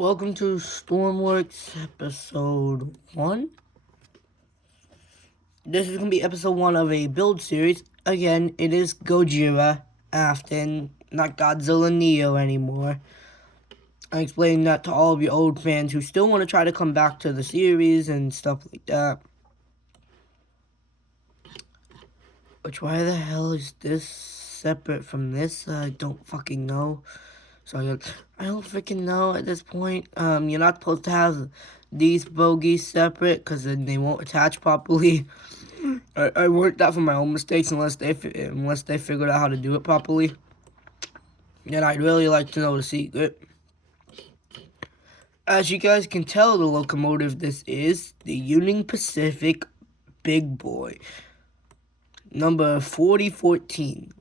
Welcome to Stormworks episode 1. This is going to be episode 1 of a build series. Again, it is Gojira Afton, not Godzilla Neo anymore. I explained that to all of you old fans who still want to try to come back to the series and stuff like that. Which, why the hell is this separate from this? I don't fucking know. So I don't freaking know at this point. You're not supposed to have these bogies separate because then they won't attach properly. I worked out for my own mistakes unless they figured out how to do it properly. And I'd really like to know the secret. As you guys can tell, the locomotive this is the Union Pacific Big Boy, number 4014.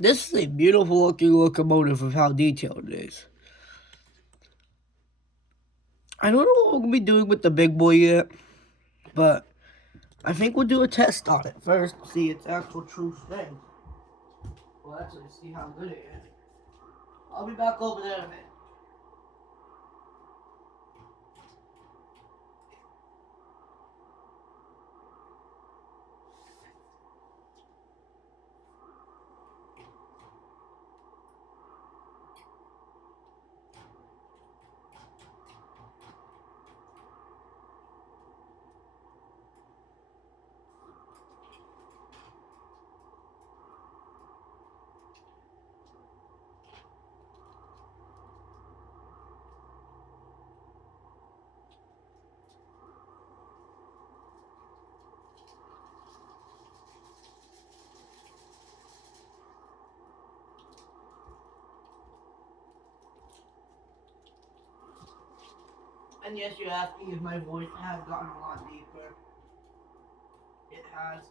This is a beautiful looking locomotive of how detailed it is. I don't know what we're going to be doing with the big boy yet, but I think we'll do a test on it first to see its actual true strength. Well, actually, see how good it is. I'll be back over there in a minute. And yes, you're asking if my voice has gotten a lot deeper. It has.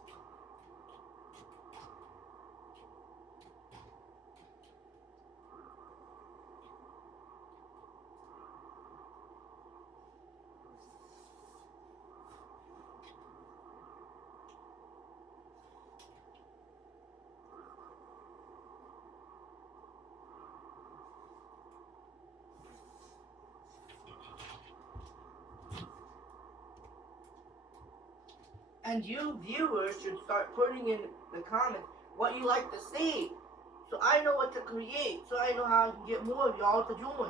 And you viewers should start putting in the comments what you like to see. So I know what to create. So I know how to get more of y'all to join.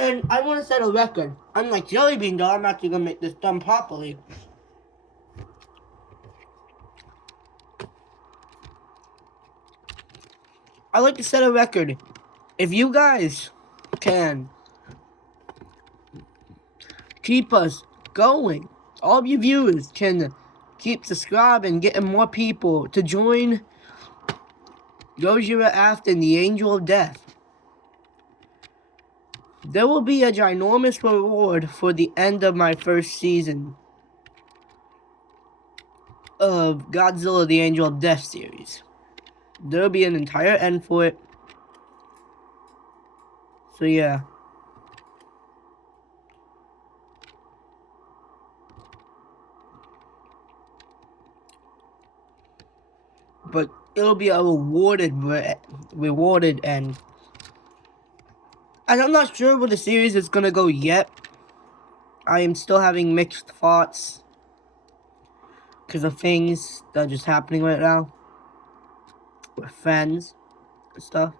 And I want to set a record. Unlike Jelly Bean Doll, I'm actually going to make this done properly. I like to set a record. If you guys can keep us going, all of you viewers can keep subscribing, getting more people to join Gojira Afton, the Angel of Death. There will be a ginormous reward for the end of my first season of Godzilla, the Angel of Death series. There will be an entire end for it. So yeah. But it'll be a rewarded end. And I'm not sure where the series is gonna go yet. I am still having mixed thoughts because of things that are just happening right now with friends and stuff.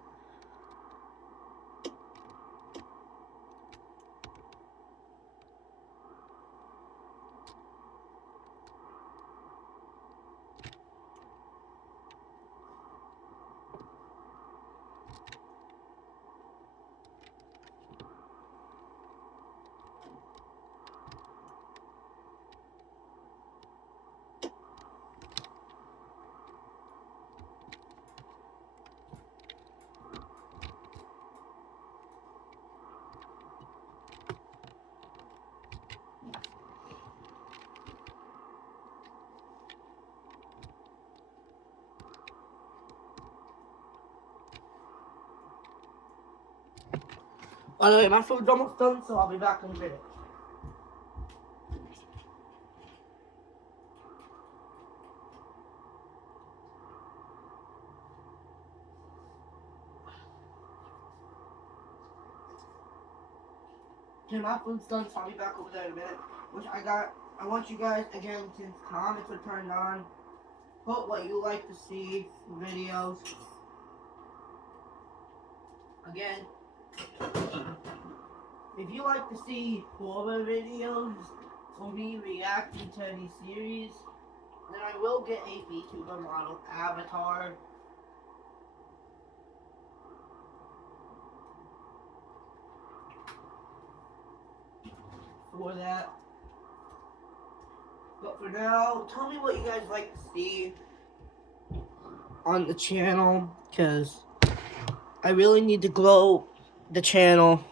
By the way, my food's almost done, so I'll be back in a minute. Okay, my food's done, so I'll be back over there in a minute. I want you guys, again, since comments are turned on, put what you like to see for videos. Again, if you like to see horror videos or me reacting to any series, then I will get a VTuber model avatar. For that. But for now, tell me what you guys like to see on the channel, because I really need to grow the channel.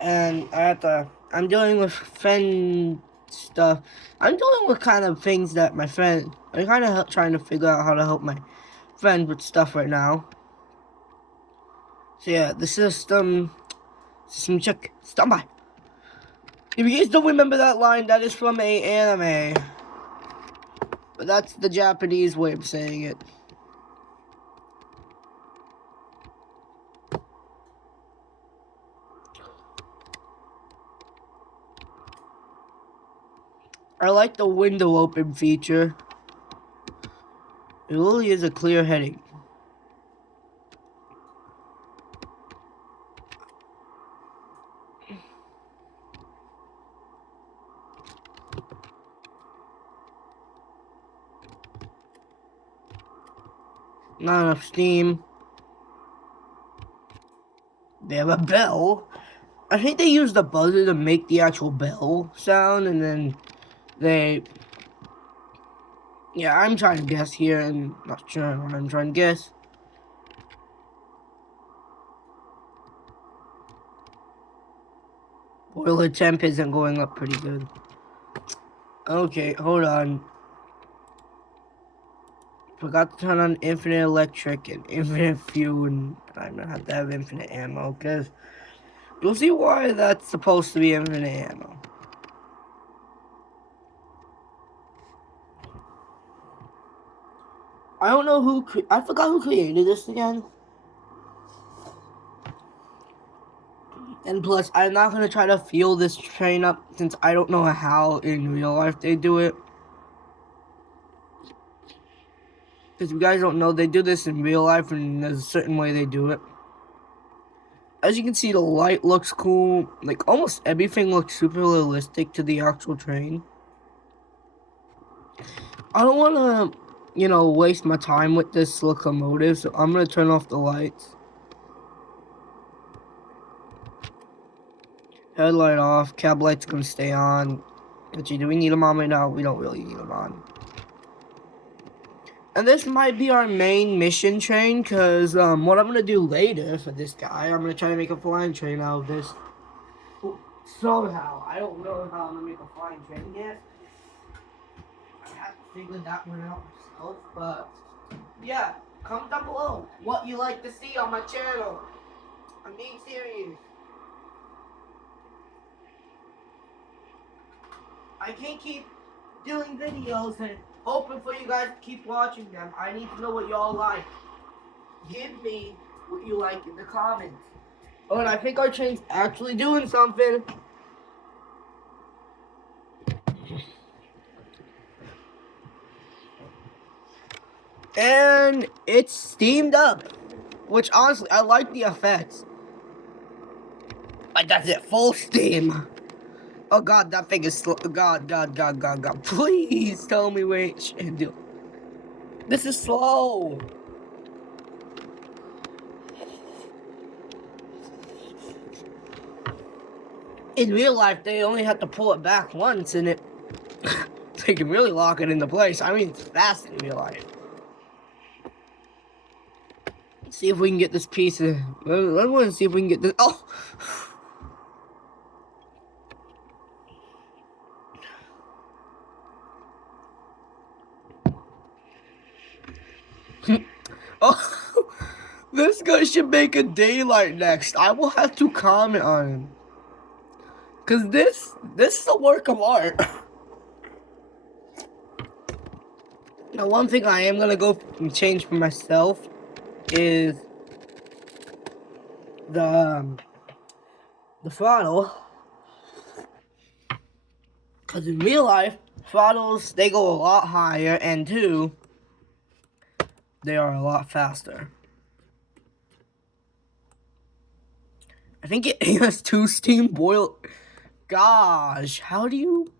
And I'm dealing with friend stuff. I'm dealing with kind of things that I'm kind of trying to figure out how to help my friend with stuff right now. So yeah, the system check, stand by. If you guys don't remember that line, that is from a anime. But that's the Japanese way of saying it. I like the window open feature. It really is a clear heading. Not enough steam. They have a bell. I think they use the buzzer to make the actual bell sound, and then yeah, I'm trying to guess here, and not sure what I'm trying to guess. Boiler temp isn't going up pretty good. Okay, hold on. Forgot to turn on infinite electric and infinite fuel, and I'm gonna have to have infinite ammo, because you'll see why that's supposed to be infinite ammo. I don't know I forgot who created this again. And plus, I'm not gonna try to fuel this train up since I don't know how in real life they do it. Because you guys don't know, they do this in real life and there's a certain way they do it. As you can see, the light looks cool. Like, almost everything looks super realistic to the actual train. I don't want to, waste my time with this locomotive, so I'm going to turn off the lights. Headlight off, cab light's going to stay on. Actually, do we need them on right now? We don't really need them on. And this might be our main mission train, because what I'm going to do later for this guy, I'm going to try to make a flying train out of this. Somehow. I don't know how I'm going to make a flying train yet. I have to figure that one out myself, but yeah, comment down below what you like to see on my channel. I'm being serious. I can't keep doing videos and hoping for you guys to keep watching them. I need to know what y'all like. Give me what you like in the comments. Oh, and I think our train's actually doing something. And it's steamed up. Which, honestly, I like the effects. Like, that's it. Full steam. Oh, God, that thing is slow. God. Please tell me which. This is slow. In real life, they only have to pull it back once, and they can really lock it into place. I mean, it's fast in real life. Let's see if we can get this piece of... I want to see if we can get this... Oh! Oh! This guy should make a daylight next. I will have to comment on him. Cause this is a work of art. Now, one thing I am gonna go and change for myself is the throttle. Cause in real life, throttles they go a lot higher, and two, they are a lot faster. I think it has 2 steam boil. Gosh, how do you?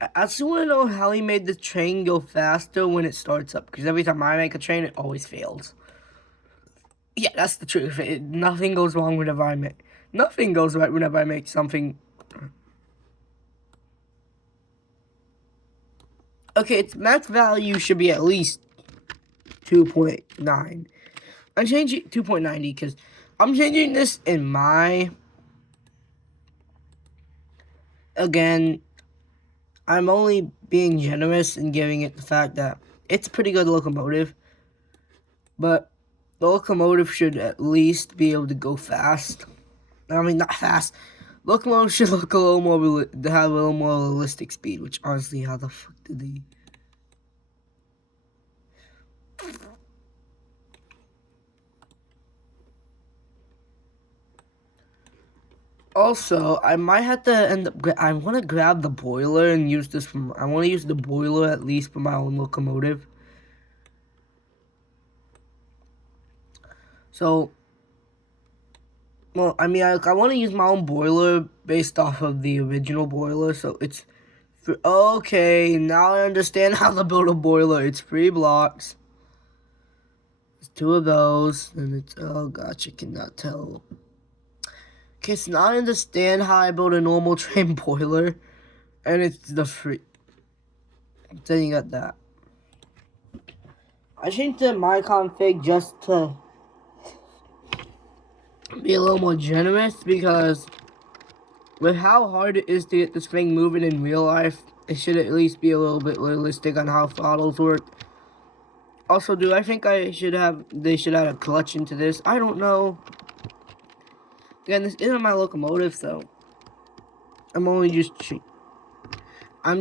I just want to know how he made the train go faster when it starts up. Because every time I make a train, it always fails. Yeah, that's the truth. Nothing goes wrong whenever I make. Nothing goes right whenever I make something. Okay, its max value should be at least 2.9. I'm changing 2.90 because I'm changing this in my. Again, I'm only being generous and giving it the fact that it's a pretty good locomotive, but the locomotive should at least be able to go fast. I mean, not fast. Locomotive should look a little more, have a little more realistic speed, which honestly, how the fuck did they? Also, I might have to end up. I want to grab the boiler and use this from. I want to use the boiler at least for my own locomotive. So, well, I mean, I want to use my own boiler based off of the original boiler. So it's. Okay, now I understand how to build a boiler. It's 3 blocks. It's 2 of those, and it's. Oh gosh, I cannot tell. Okay, so now I understand how I build a normal train boiler, and it's the free. Then you got that. I changed to my config just to be a little more generous because with how hard it is to get this thing moving in real life, it should at least be a little bit realistic on how throttles work. Also, do I think they should add a clutch into this? I don't know. Again, this isn't my locomotive, so I'm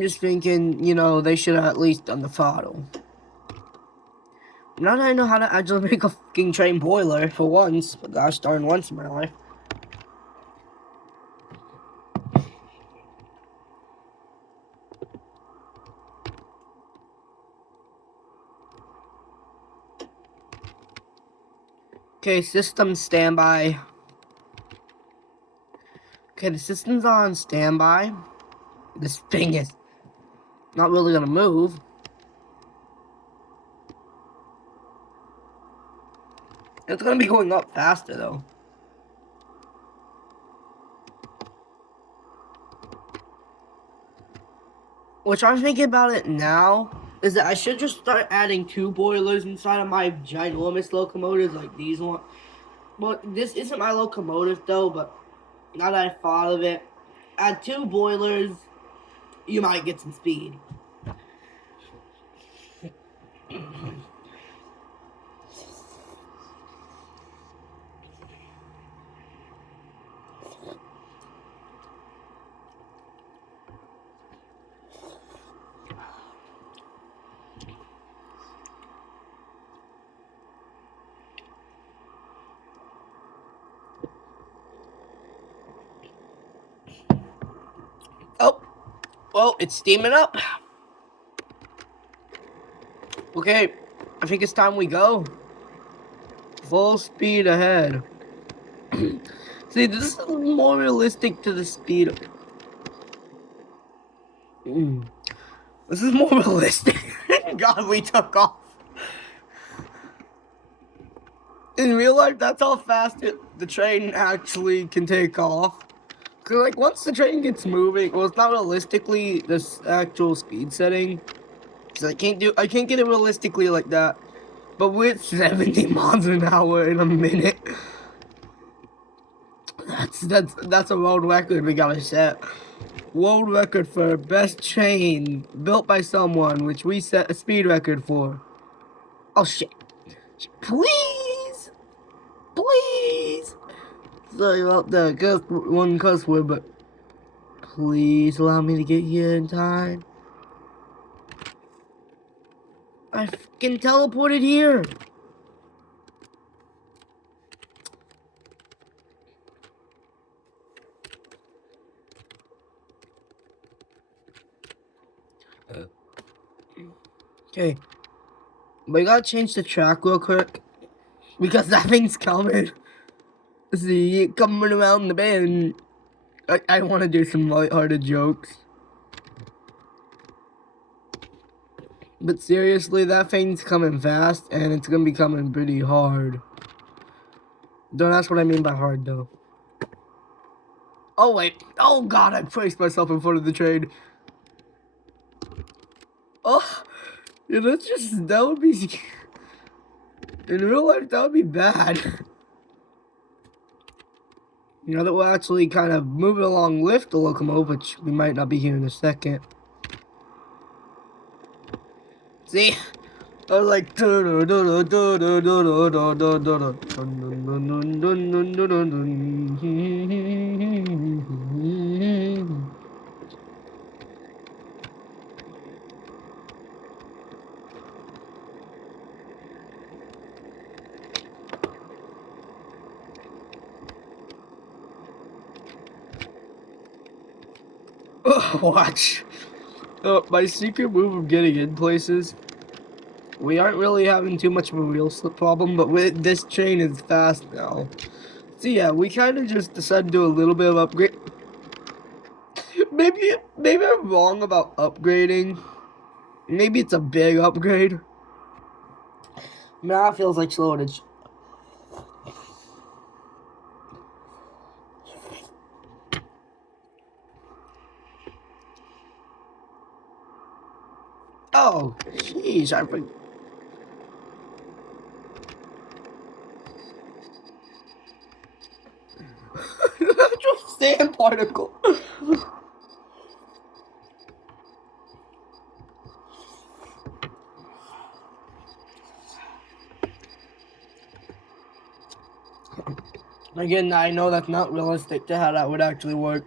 just thinking, you know, they should have at least done the throttle. Now that I know how to actually make a fucking train boiler for once, but gosh darn once in my life. Okay, system standby. Okay, the system's on standby. This thing is not really gonna move. It's gonna be going up faster though. Which I'm thinking about it now is that I should just start adding 2 boilers inside of my ginormous locomotives like these ones. Well, this isn't my locomotive though, but now that I thought of it, add 2 boilers, you might get some speed. Oh, well, it's steaming up. Okay, I think it's time we go. Full speed ahead. See, this is more realistic to the speed. This is more realistic. God, we took off. In real life, that's how fast the train actually can take off. Cause like once the train gets moving, well, it's not realistically this actual speed setting. Cause I can't get it realistically like that. But with 70 miles an hour in a minute, that's a world record we gotta set. World record for best train built by someone, which we set a speed record for. Oh shit. Please! Please! Sorry about the one cuss word, but please allow me to get here in time. I fucking teleported here! Okay. But I gotta change the track real quick. Because that thing's coming. See it coming around the bend. I want to do some lighthearted jokes. But seriously, that thing's coming fast, and it's gonna be coming pretty hard. Don't ask what I mean by hard, though. Oh, wait. Oh, God, I placed myself in front of the train. Oh, yeah, that would be... In real life, that would be bad. You know, that will actually kind of move it along, lift the locomotive, which we might not be here in a second. See? I was like... Watch. My secret move of getting in places. We aren't really having too much of a real slip problem, but this train is fast now. So yeah, we kind of just decided to do a little bit of upgrade. Maybe I'm wrong about upgrading. Maybe it's a big upgrade. Now it feels like slowage. Oh, jeez, I forgot. Just sand particle. Again, I know that's not realistic to how that would actually work.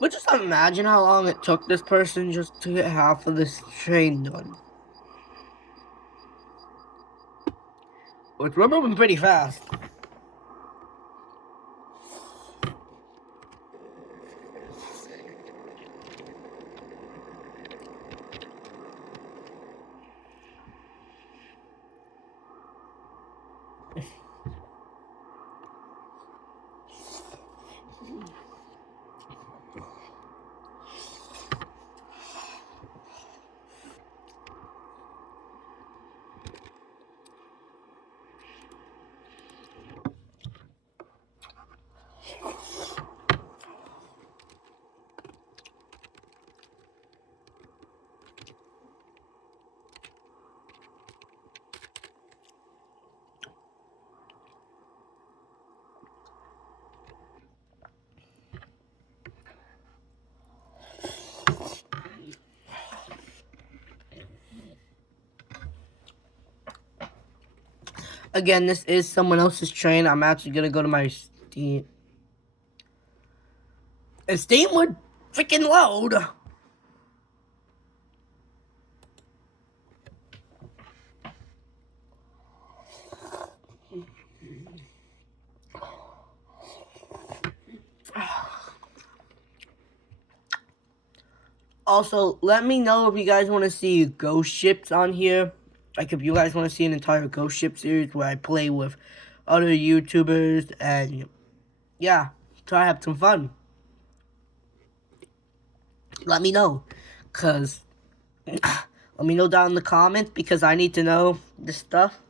But just imagine how long it took this person just to get half of this train done. Which we're moving pretty fast. Again, this is someone else's train. I'm actually gonna go to my Steam. And Steam would freaking load. Also, let me know if you guys want to see ghost ships on here. Like, if you guys want to see an entire ghost ship series where I play with other YouTubers and, yeah, try to have some fun. Let me know, because, let me know down in the comments, because I need to know this stuff.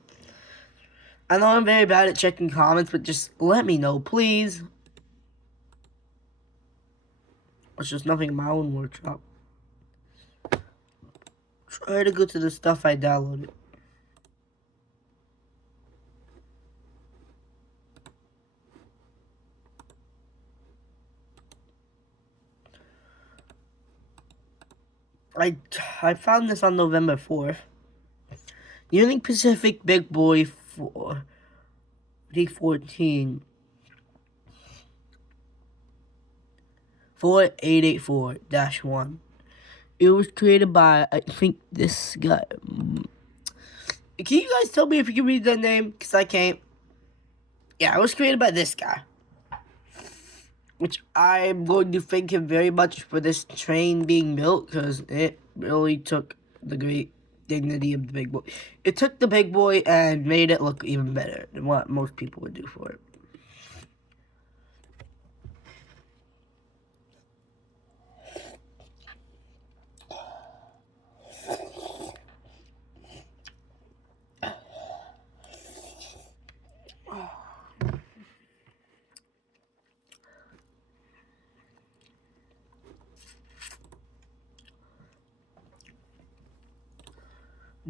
I know I'm very bad at checking comments, but just let me know, please. It's just nothing in my own workshop. Try to go to the stuff I downloaded. I found this on November 4th. Union Pacific Big Boy 4 D14 4884-1. It was created by, I think, this guy. Can you guys tell me if you can read that name? Because I can't. Yeah, it was created by this guy. Which I'm going to thank him very much for this train being built, because it really took the great dignity of the big boy. It took the big boy and made it look even better than what most people would do for it.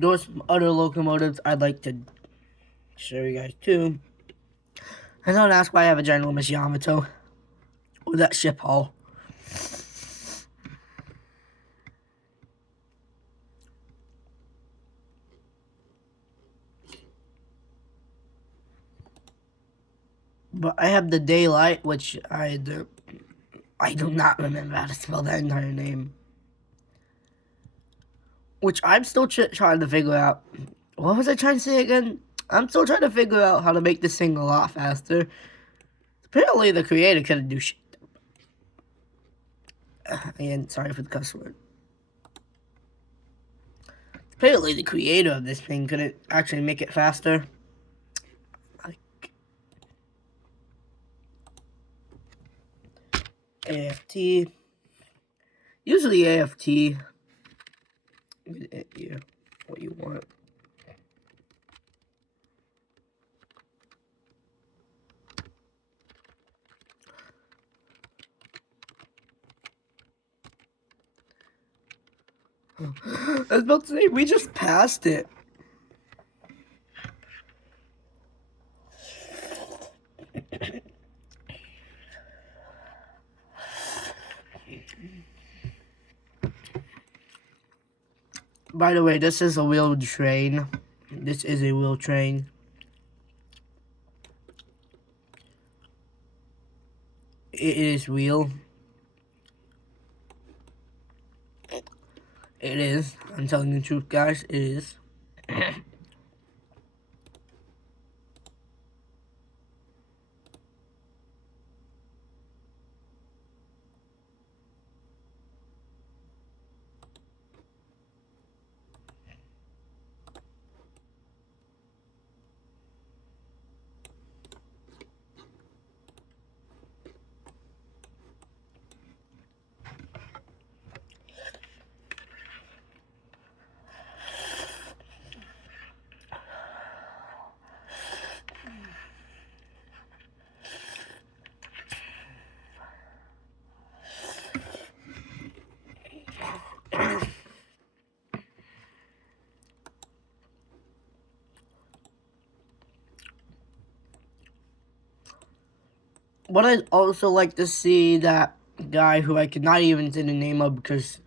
There's some other locomotives I'd like to show you guys too. And don't ask why I have a ginormous Yamato. Or that ship hull. But I have the Daylight, which I do not remember how to spell that entire name. Which I'm still trying to figure out. What was I trying to say again? I'm still trying to figure out how to make this thing a lot faster. Apparently the creator couldn't do shit. And sorry for the cuss word. Apparently the creator of this thing couldn't actually make it faster. Like AFT. Usually AFT. Yeah, what you want. I was about to say, we just passed it. By the way, this is a wheeled train. This is a wheeled train. It is wheel. It is. I'm telling the truth, guys. It is. What I'd also like to see that guy who I could not even say the name of because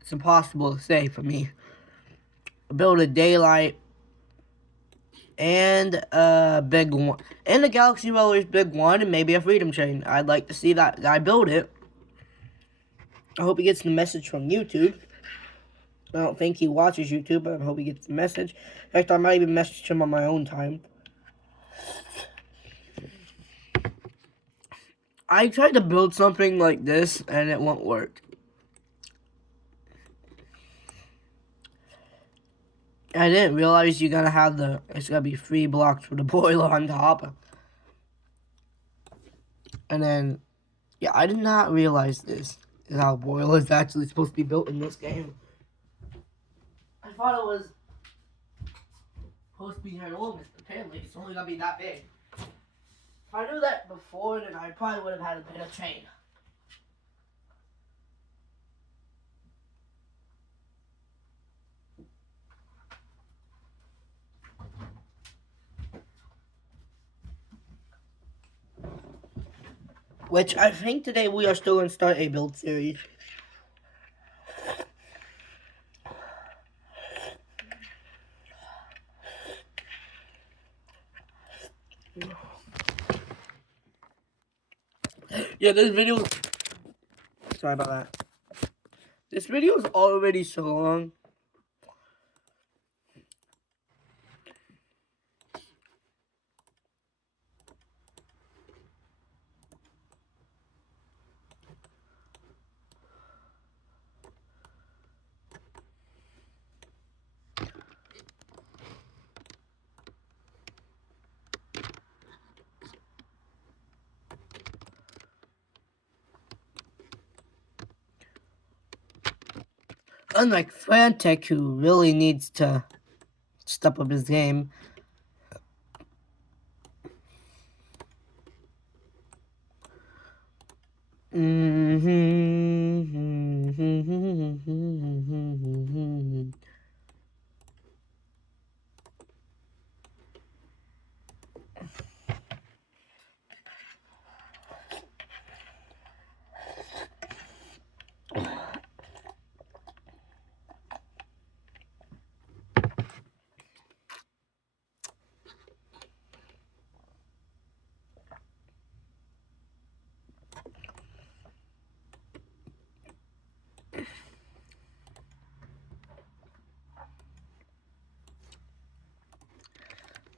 it's impossible to say for me. Build a Daylight and a big one. And a Galaxy Roller's big one and maybe a Freedom Train. I'd like to see that guy build it. I hope he gets the message from YouTube. I don't think he watches YouTube, but I hope he gets the message. In fact, I might even message him on my own time. I tried to build something like this, and it won't work. I didn't realize you gotta have it's gotta be 3 blocks with a boiler on top. And then, yeah, I did not realize this is how a boiler is actually supposed to be built in this game. I thought it was supposed to be ginormous. Apparently, it's only gonna be that big. If I knew that before, then I probably would have had a bit of train. Which I think today we are still going to start a build series. Yeah, this video. Sorry about that. This video is already so long. Unlike Frantic, who really needs to step up his game.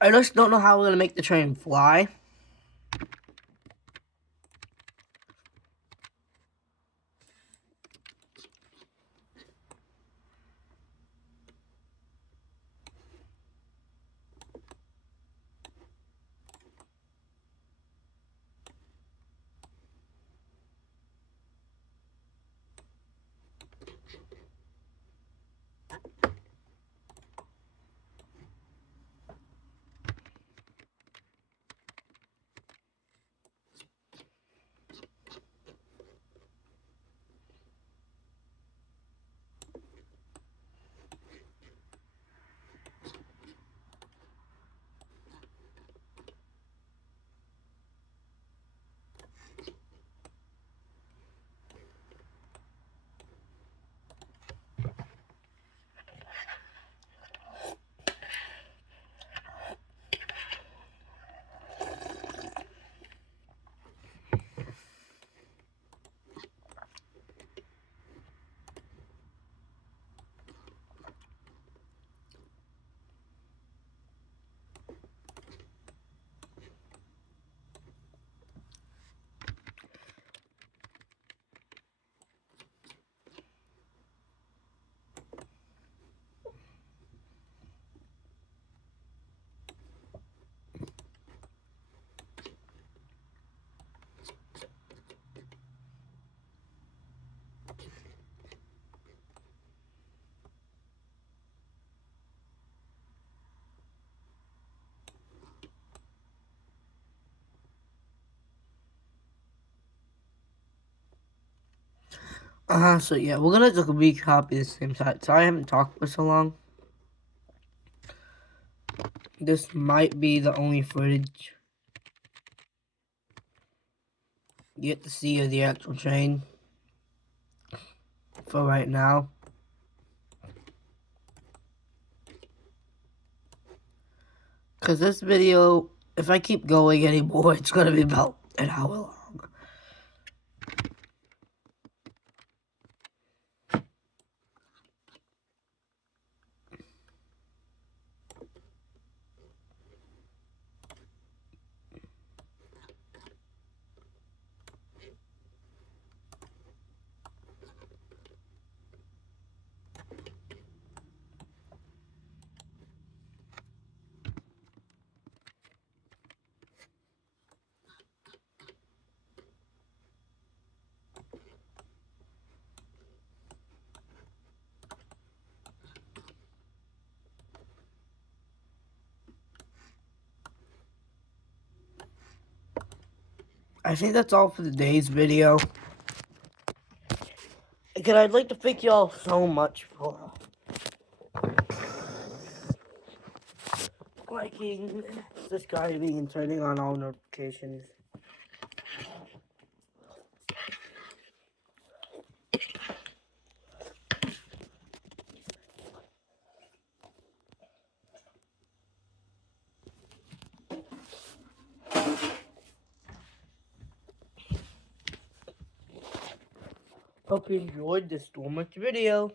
I just don't know how we're gonna make the train fly. So yeah, we're gonna just recopy the same side. Sorry I haven't talked for so long. This might be the only footage you get to see of the actual train for right now. Cause this video, if I keep going anymore, it's gonna be about an hour long. I think that's all for today's video. Again, I'd like to thank y'all so much for liking, subscribing, and turning on all notifications. Hope you enjoyed this stormworks video.